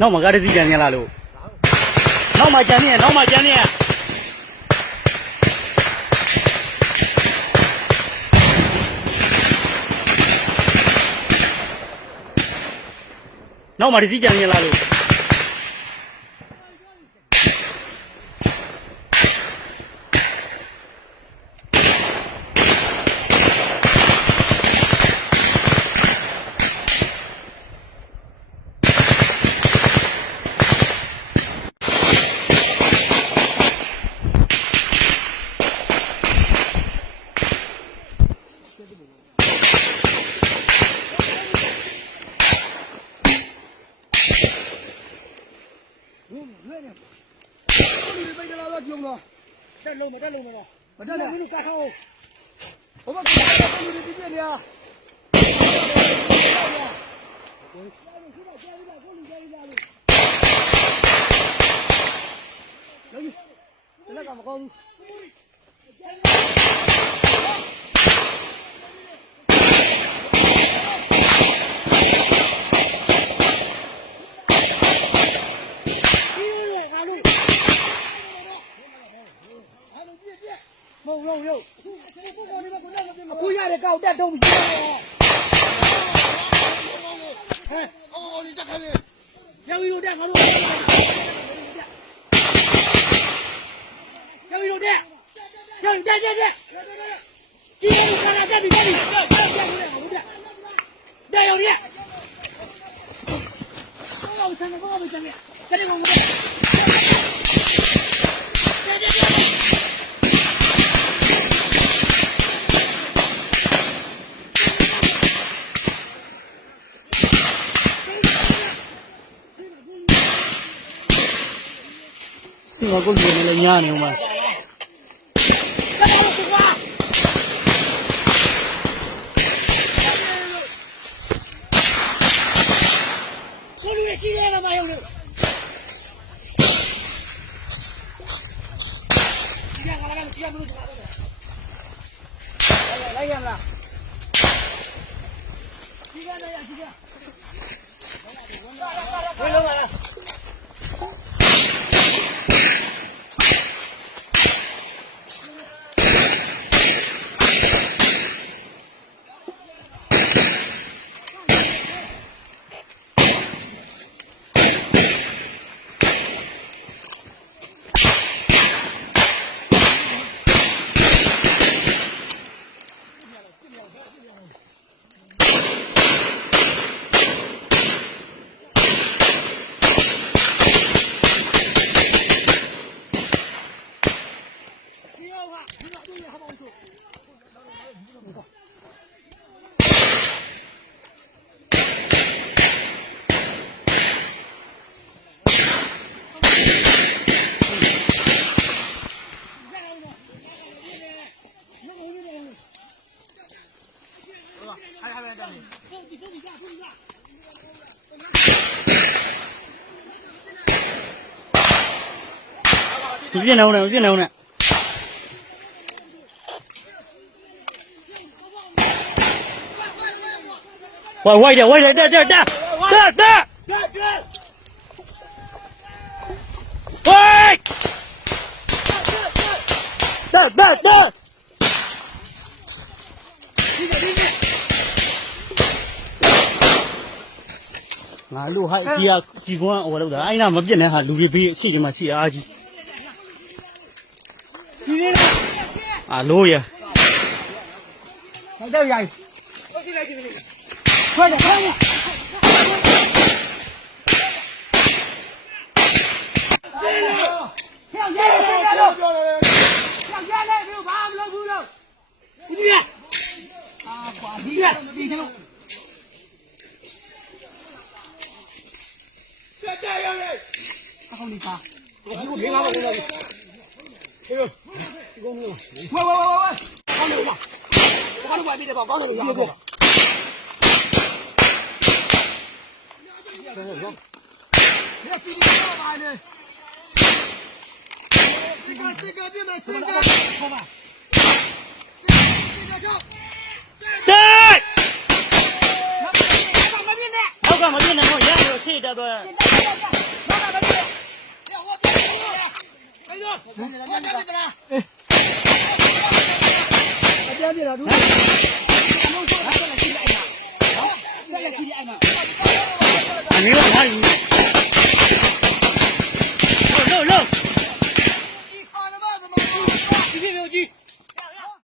နောက်မှာကားတစ်စီးကြံနေလားလို့နောက်မှာကြံနေရနောက်မှာကြံနေရနောက်မှာတစ်စီးကြံနေလားလို့ ခဲ့တယ်ဒီပိတ်ကြလာတော့ပြုံးတော့တက်လုံးမတက်လုံးမလားမတက်နဲ့မင်းကတ်ထားအောင်ဘဘကဒီဒီပြနေရလုံးကြီးလက်ကမကောင်းဘူး ရုပ်ရုပ်အခုရတဲ့ကောက်တက်တုံးပြီဟဲ့အော်ဒီတက်ခါလေရောက်ရီတို့တက်ခါတို့ရောက်ရီတို့တက်ရောက်တက်တက်တက်ကြီးရုပ်ခါလာတက်ပြီတက်ပြီတက်တက်တက်တက်တက်ရောက်ရီတော့ဆန်ကောပဲကျန်တယ်ကျန်တယ်မဟုတ်ဘူး င်ကောလူတွေလည်းညာနေဦးမှာကိုလူရှိတယ်လားမယုံလို့ဒီကလာကကြည့်မလို့ဆိုတာပဲလိုက်ရမလားဒီကလည်းရဒီကဘယ်လိုလဲ မပြည့်နေအောင်နဲ့မပြည့်နေအောင်နဲ့ဝိုင်ဝို Viết đâu nè, viết đâu nè. Quay quay kìa, quay kìa, kìa, kìa, kìa, kìa, kìa. Quay! Đợt. Đi đi. ငါလို့ဟာကြီးကကြီးကွန်းဟိုလောက်တာအဲ့နာမပြက်နဲ့ဟာလူတွေဘေးရှိတယ်မှာရှိအားကြီးကြီးလေးအာလို့ရဟဲ့တော့ရိုင်းခွဲတယ်ခွဲတယ်ဒီရအာပါဒီရဒီကလို့ 哎呀！你好，你爸，我屁股平了，兄弟。哎呦，屁股平了！喂喂喂喂喂，他们干嘛？我喊你外面的搞搞去，兄弟。两百块钱。兄弟，兄弟，兄弟，兄弟，兄弟，兄弟，兄弟，兄弟，兄弟，兄弟， က်ကမပြည့်နိုင်တော့ရရလို့ရှေ့တက်သွားအပြားပြတာသူဟမ်ဆက်လက်ကြည့်လိုက်ပါဆက်လက်ကြည့်လိုက်ပါ အမေကငါ့ကို